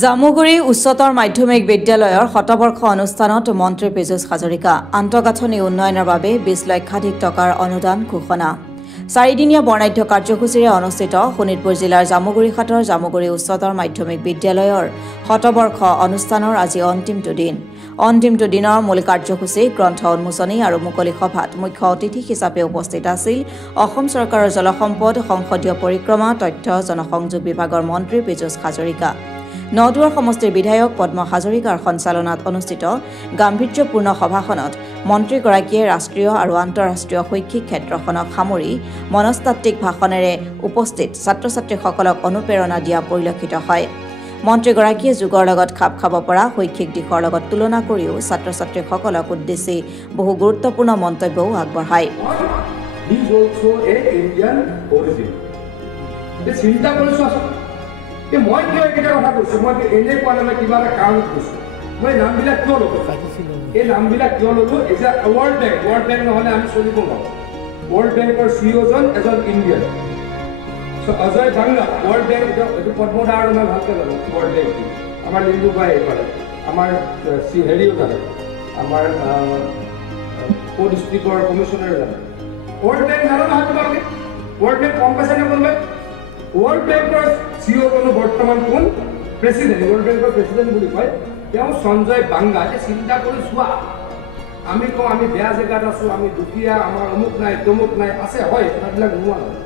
জামুগুৰি উচ্চতৰ মাধ্যমিক বিদ্যালয়ৰ শতবৰ্ষ অনুষ্ঠানত মন্ত্ৰী পীযুষ হাজৰিকা আন্তঃগাঁথনি উন্নয়নৰ বাবে 20 লক্ষাধিক টকাৰ অনুদান ঘোষণা। 4দিনীয়া বৰ্ণাঢ্য কাৰ্যসূচীৰে অনুষ্ঠিত শোণিতপুৰ জিলাৰ জামুগুৰিঘাটৰ জামুগুৰি উচ্চতৰ মাধ্যমিক বিদ্যালয়ৰ শতবৰ্ষ অনুষ্ঠানৰ আজি অন্তিমটো দিন। অন্তিমটো দিনৰ মূল কাৰ্যসূচী গ্ৰন্থ উন্মোচনী আৰু মুকলি সভাত মুখ্য অতিথি হিচাপে উপস্থিত আছিল অসম চৰকাৰৰ জলসম্পদ সংসদীয় পৰিক্ৰমা তথ্য জনসংযোগ বিভাগৰ মন্ত্ৰী পীযুষ হাজৰিকা। নদুৱাৰ সমষ্টিৰ বিধায়ক পদ্ম হাজৰিকাৰ সঞ্চালনাত অনুষ্ঠিত গাম্ভীৰ্যপূৰ্ণ সভাখনত মন্ত্ৰীগৰাকীয়ে ৰাষ্ট্ৰীয় আৰু আন্তঃৰাষ্ট্ৰীয় শৈক্ষিক ক্ষেত্ৰখনক সামৰি মনস্তাত্ত্বিক ভাষণেৰে উপস্থিত ছাত্ৰ ছাত্ৰীসকলক অনুপ্ৰেৰণা দিয়া পৰিলক্ষিত হয়। মন্ত্ৰীগৰাকীয়ে যুগৰ লগত খাপ খাব পৰা শৈক্ষিক দিশৰ লগত তুলনা কৰিও ছাত্ৰ ছাত্ৰীসকলক উদ্দেশ্যি বহু গুৰুত্বপূৰ্ণ মন্তব্যও আগবঢ়ায়। মই কিয় এইকেইটা কথা কৈছোঁ, মই এনেই কোৱা নাই, কিবা এটা কাৰণত কৈছোঁ। মই নামবিলাক কিয় ল'লোঁ, এই নামবিলাক কিয় ল'লোঁ, এই যে ৱৰ্ল্ড বেংক নহ'লে আমি চলিব নোৱাৰোঁ। ৱৰ্ল্ড বেংকৰ চিইঅ'জন এজন Indian, Ajay Bangla. World bank এইটো পদ্মদা আৰু মই ভালকৈ জানো ৱৰ্ল্ড বেংকটো। আমাৰ লিম্বু বাই এইফালে, আমাৰ হেৰিও জানে, আমাৰ ক'ৰ ডিষ্ট্ৰিক্টৰ কমিশ্যনাৰো জানে। ৱৰ্ল্ড বেংক জানো নহয় তোমালোকে? ৱৰ্ল্ড বেংক কম পাইছেনে কোনোবাই? ৱৰ্ল্ড বেংকৰ চিইঅ'জনো বৰ্তমান কোন? প্ৰেচিডেণ্ট। ৱৰ্ল্ড বেংকৰ প্ৰেচিডেণ্ট বুলি কয় তেওঁ সঞ্জয় বাংলা। চিন্তা কৰি চোৱা, আমি কওঁ আমি বেয়া জেগাত আছোঁ, আমি দুখীয়া, আমাৰ অমুক নাই তমুক নাই, আছে হয়, কথাবিলাক নোহোৱা নহয়।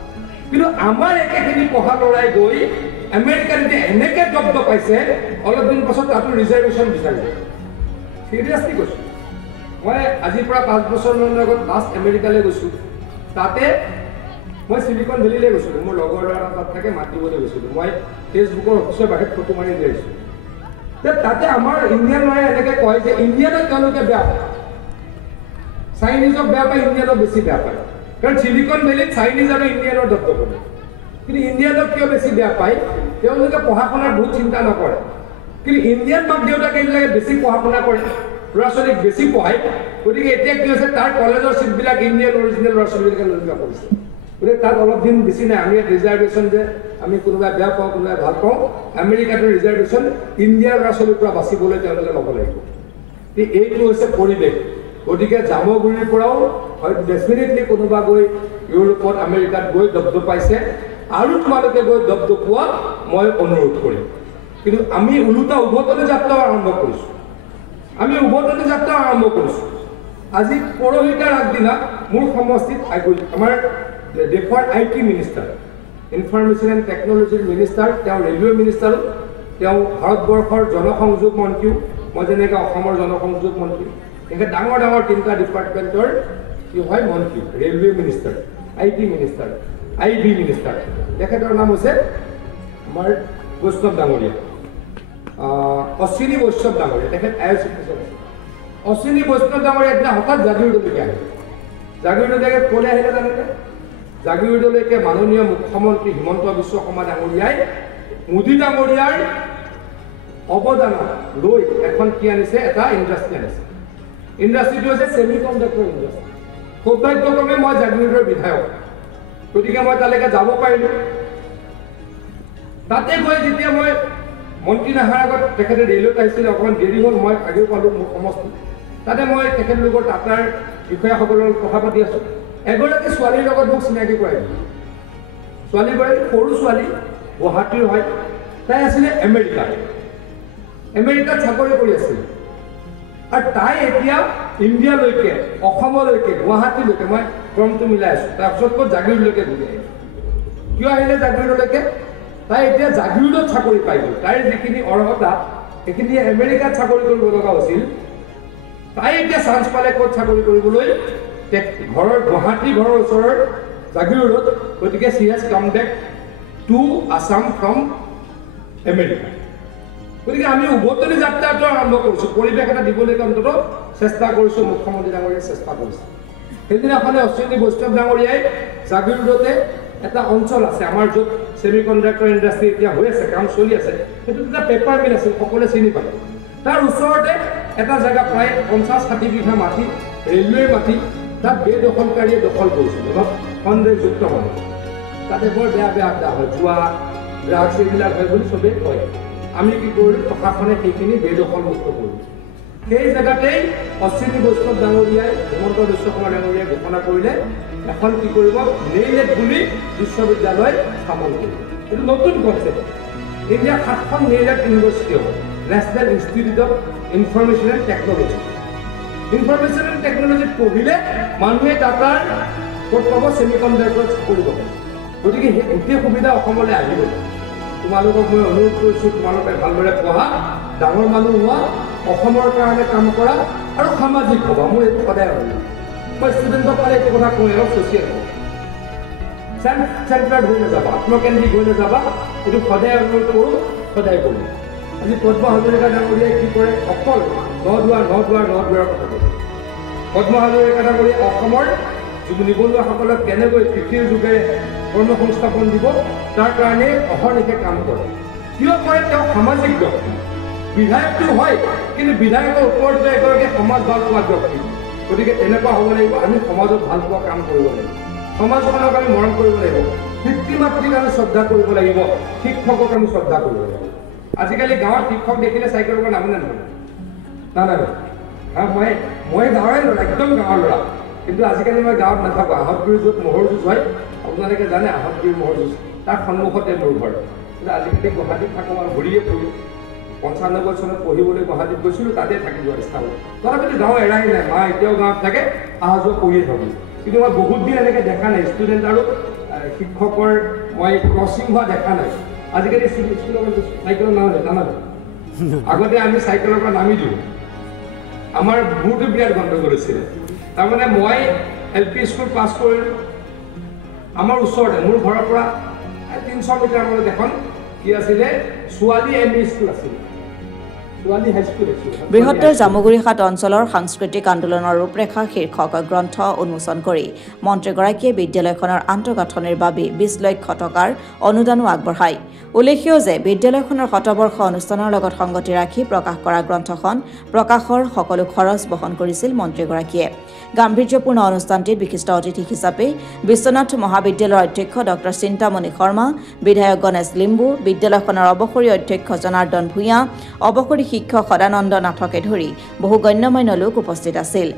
কিন্তু আমাৰ একেখিনি পঢ়া ল'ৰাই গৈ আমেৰিকাত এতিয়া এনেকৈ জব্দ পাইছে, অলপ দিন পাছত তাতো ৰিজাৰ্ভেশ্যন বিচাৰিব। চিৰিয়াছলি কৈছোঁ, মই আজিৰ পৰা 5 বছৰমানৰ আগত লাষ্ট আমেৰিকালৈ গৈছোঁ। তাতে মই চিলিকন ভেলীলৈ গৈছিলোঁ, মোৰ লগৰ ল'ৰা তাত থাকে, মাতিবলৈ গৈছিলোঁ। মই ফেচবুকৰ অফিচৰ বাহিৰত ফটো মাৰি লৈ আহিছোঁ। তাতে আমাৰ ইণ্ডিয়ান ল'ৰাই এনেকৈ কয় যে ইণ্ডিয়ানক তেওঁলোকে বেয়া পায়, চাইনিজক বেয়া পায়, ইণ্ডিয়ানক বেছি বেয়া পায়। কাৰণ চিলিকন ভেলীত চাইনিজ আৰু ইণ্ডিয়ানৰ দপ্তৰ কৰে। কিন্তু ইণ্ডিয়ানক কিয় বেছি বেয়া পায়, তেওঁলোকে পঢ়া শুনাৰ বহুত চিন্তা নকৰে। কিন্তু ইণ্ডিয়ান মাক দেউতাকে এইবিলাকে বেছি পঢ়া শুনা কৰে, ল'ৰা ছোৱালীক বেছি পঢ়ায়। গতিকে এতিয়া কি হৈছে, তাৰ কলেজৰ চিটবিলাক ইণ্ডিয়ান অৰিজিনেল ল'ৰা ছোৱালীবিলাকে লৈ যোৱা কৰিছে। গতিকে তাত অলপ দিন বেছি নাই। আমি ইয়াত ৰিজাৰ্ভেশ্যন যে আমি কোনোবাই বেয়া পাওঁ, কোনোবাই ভাল পাওঁ, আমেৰিকাটো ৰিজাৰ্ভেশ্যন ইণ্ডিয়াৰ ল'ৰা ছোৱালীৰ পৰা বাচিবলৈ তেওঁলোকে ল'ব লাগিব। এইটো হৈছে পৰিৱেশ। গতিকে জামুগুৰিৰ পৰাও হয়তো ডেফিনেটলি কোনোবা গৈ ইউৰোপত আমেৰিকাত গৈ দব্দ পাইছে, আৰু তোমালোকে গৈ দব্দ পোৱা মই অনুৰোধ কৰিম। কিন্তু আমি ওলোটা উভতনি যাত্ৰাও আৰম্ভ কৰিছোঁ। আজি পৰহিতাৰ আগদিনা মোৰ সমষ্টিত আমাৰ দেশৰ IT মিনিষ্টাৰ, ইনফৰমেশ্যন এণ্ড টেকনলজিৰ মিনিষ্টাৰ, তেওঁ ৰেলৱে মিনিষ্টাৰো, তেওঁ ভাৰতবৰ্ষৰ জনসংযোগ মন্ত্ৰীও, মই যেনেকৈ অসমৰ জনসংযোগ মন্ত্ৰী, এনেকৈ ডাঙৰ ডাঙৰ 3টা ডিপাৰ্টমেণ্টৰ কি হয় মন্ত্ৰী, railway minister, IT minister, IB minister. তেখেতৰ নাম হৈছে আমাৰ বৈষ্ণৱ ডাঙৰীয়া, অশ্বিনী বৈষ্ণৱ ডাঙৰীয়া। তেখেত IAS অফিচাৰ আছে। অশ্বিনী বৈষ্ণৱ ডাঙৰীয়া দিনা হঠাৎ জাগিৰোডলৈকে আহিলে। জাগিৰোডলৈকে ক'লে আহিলে জানেনে? জাগিৰোডলৈকে মাননীয় মুখ্যমন্ত্ৰী হিমন্ত বিশ্ব শৰ্মা ডাঙৰীয়াই মোদী ডাঙৰীয়াৰ অৱদান লৈ এখন কি আনিছে, এটা ইণ্ডাষ্ট্ৰী আনিছে। ইণ্ডাষ্ট্ৰীটো হৈছে ছেমি কণ্ডাক্টৰ ইণ্ডাষ্ট্ৰী। সৌভাগ্যক্ৰমে মই জাগিৰোডৰ বিধায়ক, গতিকে মই তালৈকে যাব পাৰিলোঁ। তাতে গৈ যেতিয়া মই মন্ত্ৰী নহাৰ আগত তেখেতে ৰেলত আহিছিলে, অকণমান দেৰি হ'ল, মই আগেও পালোঁ মোৰ সমষ্টি। তাতে মই তেখেতলোকৰ টাটাৰ বিষয়াসকলৰ লগত কথা পাতি আছোঁ। এগৰাকী ছোৱালীৰ লগত মোক চিনাকি কৰাই দিলোঁ। ছোৱালীগৰাকী সৰু ছোৱালী, গুৱাহাটীৰ হয়। তাই আছিলে আমেৰিকাত চাকৰি কৰি আছিল। আৰু তাই এতিয়া ইণ্ডিয়ালৈকে, অসমলৈকে, গুৱাহাটীলৈকে, মই ক্ৰমটো মিলাই আছোঁ, তাৰপিছত ক'ত জাগিৰোডলৈকে ঘূৰি আহিলোঁ। কিয় আহিলে জাগিৰোডলৈকে? তাই এতিয়া জাগিৰোডত চাকৰি পাই গ'ল। তাইৰ যিখিনি অৰ্হতা সেইখিনি আমেৰিকাত চাকৰি কৰিব লগা হৈছিল, তাই এতিয়া চান্স পালে ক'ত চাকৰি কৰিবলৈ, ঘৰৰ গুৱাহাটী ঘৰৰ ওচৰৰ জাগিৰোডত। গতিকে she has come back to Assam from America. গতিকে আমি উভতনি যাত্ৰাটো আৰম্ভ কৰিছোঁ, পৰিৱেশ এটা দিবলৈ অন্তত চেষ্টা কৰিছোঁ, মুখ্যমন্ত্ৰী ডাঙৰীয়াই চেষ্টা কৰিছে। সেইদিনাখনে অশ্বিনী বৈষ্ণৱ ডাঙৰীয়াই জাগিৰোডতে এটা অঞ্চল আছে আমাৰ, য'ত ছেমি কণ্ডাক্টৰ ইণ্ডাষ্ট্ৰী এতিয়া হৈ আছে, কাম চলি আছে। সেইটো এটা পেপাৰ মিল আছিল, সকলোৱে চিনি পায়। তাৰ ওচৰতে এটা জেগা প্ৰায় 50-60 বিঘা মাটি, ৰেলৱেৰ মাটি, তাত বেদখলকাৰীয়ে দখল কৰিছিল, অলপ সন্দেহযুক্ত মানুহ। তাতে বৰ বেয়া বেয়া আড্ডা হয়, জুৱা, ড্ৰাগছ এইবিলাক হয় বুলি চবেই কয়। আমি কি কৰিলোঁ প্ৰশাসনে সেইখিনি বেদখলমুক্ত কৰিলোঁ সেই জেগাতেই অশ্বিনী বৈষ্ণৱ ডাঙৰীয়াই হিমন্ত বিশ্ব শৰ্মা ডাঙৰীয়াই ঘোষণা কৰিলে এখন কি কৰিব নেইলেট বুলি বিশ্ববিদ্যালয় স্থাপন কৰিব এইটো নতুন কনচেপ্ট ইণ্ডিয়াৰ 7খন নেইলেট ইউনিভাৰ্চিটি হ'ব national institute of information and technology information and টেকনলজিত পঢ়িলে মানুহে টাটাৰ ক'ত পাব ছেমিকণ্ডাক্টৰত চাকৰি পাব গতিকে সেই গোটেই সুবিধা অসমলৈ আহিব তোমালোকক মই অনুৰোধ কৰিছোঁ তোমালোকে ভালদৰে পঢ়া ডাঙৰ মানুহ হোৱা অসমৰ কাৰণে কাম কৰা আৰু সামাজিক হ'ব মোৰ এইটো সদায় হয় মই ষ্টুডেণ্টক পালে এইটো কথা কওঁ অলপ ছ'চিয়েল হ'ব চেণ্টাৰ্ড হৈ নাযাবা আত্মকেন্দ্ৰিক হৈ নাযাবা এইটো সদায় অনুৰোধ কৰোঁ সদায় কৰিম আজি পদ্ম হাজৰিকা ডাঙৰীয়াই কি কৰে অকল ন-দুৱাৰ কথা কয় পদ্ম হাজৰিকা ডাঙৰীয়াই অসমৰ নিবনুৱাসকলক কেনেকৈ কৃষিৰ যোগেৰে কৰ্মসংস্থাপন দিব তাৰ কাৰণে অহৰ্নিশে কাম কৰে কিয় কৰে তেওঁ সামাজিক ব্যক্তি বিধায়কটো হয় কিন্তু বিধায়কৰ ওপৰত যে এগৰাকী সমাজ ভাল পোৱা ব্যক্তি গতিকে তেনেকুৱা হ'ব লাগিব আমি সমাজত ভাল পোৱা কাম কৰিব লাগিব সমাজখনক আমি মৰম কৰিব লাগিব পিতৃ মাতৃক আমি শ্ৰদ্ধা কৰিব লাগিব শিক্ষকক আমি শ্ৰদ্ধা কৰিব লাগিব আজিকালি গাঁৱত শিক্ষক দেখিলে চাইকেলৰ পৰা নামনে নহয় নালাগে মই গাঁৱৰে ল'ৰা একদম গাঁৱৰ ল'ৰা কিন্তু আজিকালি মই গাঁৱত নাথাকোঁ আহঁতগুৰি য'ত ম'হৰ যুঁজ হয় আপোনালোকে জানে আহঁতগুৰি ম'হৰ যুঁজ তাৰ সন্মুখতে মোৰ ঘৰ কিন্তু আজিকালি গুৱাহাটীত থাকোঁ মই ঘূৰিয়ে ফুৰোঁ 95 চনত পঢ়িবলৈ গুৱাহাটীত গৈছিলোঁ তাতে থাকি যোৱা ইচ্ছা হ'ল তথাপিতো গাঁও এৰাই নাই মা এতিয়াও গাঁৱত থাকে অহা যোৱা কৰিয়ে থাকোঁ কিন্তু মই বহুত দিন এনেকৈ দেখা নাই ষ্টুডেণ্ট আৰু শিক্ষকৰ মই ক্ৰচিং হোৱা দেখা নাই আজিকালি স্কুলৰ চাইকেলৰ নানাবে আগতে আমি চাইকেলৰ পৰা নামি দিওঁ আমাৰ মোৰতো বিৰাট গণ্ডগোল হৈছিলে তাৰমানে মই LP স্কুল পাছ কৰিলোঁ আমাৰ ওচৰতে মোৰ ঘৰৰ পৰা 300 মিটাৰ মানত এখন কি আছিলে ছোৱালী ME স্কুল আছিলে ছোৱালী হাইস্কুল আছিল বৃহত্তৰ জামুগুৰিহাট অঞ্চলৰ সাংস্কৃতিক আন্দোলনৰ ৰূপৰেখা শীৰ্ষক গ্ৰন্থ উন্মোচন কৰি মন্ত্ৰীগৰাকীয়ে বিদ্যালয়খনৰ আন্তঃগাঁথনিৰ বাবে 20 লক্ষ টকাৰ অনুদানো আগবঢ়ায় উল্লেখ্য যে বিদ্যালয়খনৰ শতবৰ্ষ অনুষ্ঠানৰ লগত সংগতি ৰাখি প্ৰকাশ কৰা গ্ৰন্থখন প্ৰকাশৰ সকলো খৰচ বহন কৰিছিল মন্ত্ৰীগৰাকীয়ে গাম্ভীৰ্যপূৰ্ণ অনুষ্ঠানটিত বিশিষ্ট অতিথি হিচাপে বিশ্বনাথ মহাবিদ্যালয়ৰ অধ্যক্ষ ডক্টৰ চিন্তামণি শৰ্মা বিধায়ক গণেশ লিম্বু বিদ্যালয়খনৰ অৱসৰী অধ্যক্ষ জনাৰ্দন ভূঞা অৱসৰী শিক্ষক সদানন্দ নাথকে ধৰি বহু গণ্যমান্য লোক উপস্থিত আছিল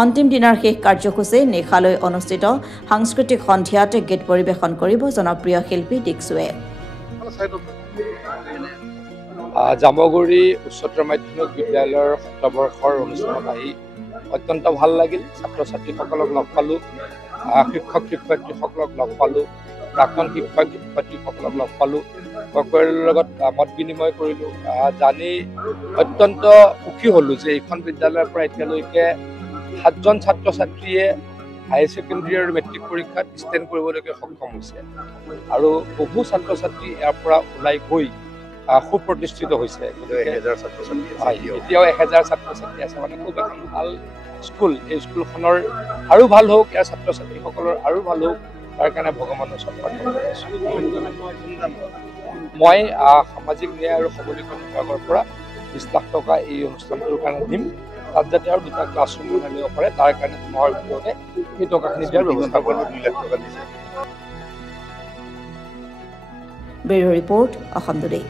অন্তিম দিনৰ শেষ কাৰ্যসূচী নিশালৈ অনুষ্ঠিত সাংস্কৃতিক সন্ধিয়াত গীত পৰিৱেশন কৰিব জনপ্ৰিয় শিল্পী দীক্ষুৱে জামুগুৰি উচ্চতৰ মাধ্যমিক বিদ্যালয়ৰ শতবৰ্ষৰ অনুষ্ঠানত আহি অত্যন্ত ভাল লাগিল ছাত্ৰ ছাত্ৰীসকলক লগ পালোঁ শিক্ষক শিক্ষয়িত্ৰীসকলক লগ পালোঁ প্ৰাক্তন শিক্ষক শিক্ষয়িত্ৰীসকলক লগ পালোঁ সকলোৰে লগত মত বিনিময় কৰিলোঁ জানি অত্যন্ত সুখী হ'লোঁ যে এইখন বিদ্যালয়ৰ পৰা এতিয়ালৈকে 7জন ছাত্ৰ ছাত্ৰীয়ে হায়াৰ ছেকেণ্ডেৰী আৰু মেট্ৰিক পৰীক্ষাত ষ্টেণ্ড কৰিবলৈকে সক্ষম হৈছে আৰু বহু ছাত্ৰ ছাত্ৰী ইয়াৰ পৰা ওলাই গৈ সুপ্ৰতিষ্ঠিত হৈছে এতিয়াও 1000 ছাত্ৰ ছাত্ৰী আছে মানে খুব এখন ভাল স্কুল এই স্কুলখনৰ আৰু ভাল হওক ইয়াৰ ছাত্ৰ ছাত্ৰীসকলৰ আৰু ভাল হওক তাৰ কাৰণে ভগৱানৰ ওচৰত প্ৰাৰ্থনা কৰিছোঁ মই সামাজিক ন্যায় আৰু সবলীকৰণ বিভাগৰ পৰা 20 লাখ টকা এই অনুষ্ঠানটোৰ কাৰণে দিম তাত যাতে আৰু 2টা ক্লাছৰুম বনাই দিব পাৰে তাৰ কাৰণে তোমাৰ ভিতৰতে এই টকাখিনি দিয়াৰ ব্যৱস্থা কৰিব 2 লাখ টকা দিছে ব্যুৰ ৰিপৰ্ট অসম টুডে।